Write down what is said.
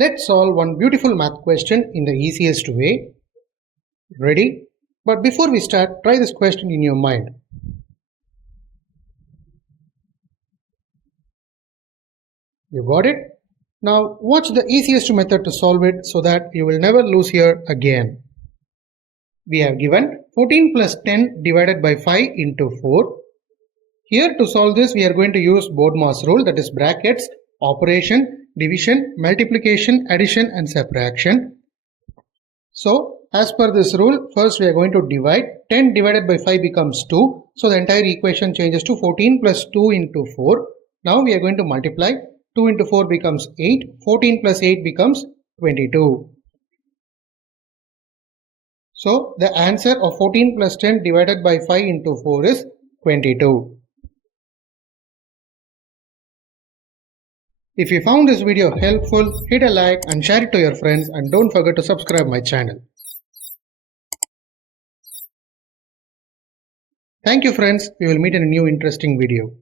Let's solve one beautiful math question in the easiest way. Ready? But before we start, try this question in your mind. You got it? Now watch the easiest method to solve it so that you will never lose here again. We have given 14 plus 10 divided by 5 into 4. Here to solve this we are going to use BODMAS rule, that is brackets, operation, division, multiplication, addition and subtraction. So as per this rule, first we are going to divide. 10 divided by 5 becomes 2. So the entire equation changes to 14 plus 2 into 4. Now we are going to multiply. 2 into 4 becomes 8. 14 plus 8 becomes 22. So the answer of 14 plus 10 divided by 5 into 4 is 22. If you found this video helpful, hit a like and share it to your friends, and don't forget to subscribe my channel. Thank you friends, we will meet in a new interesting video.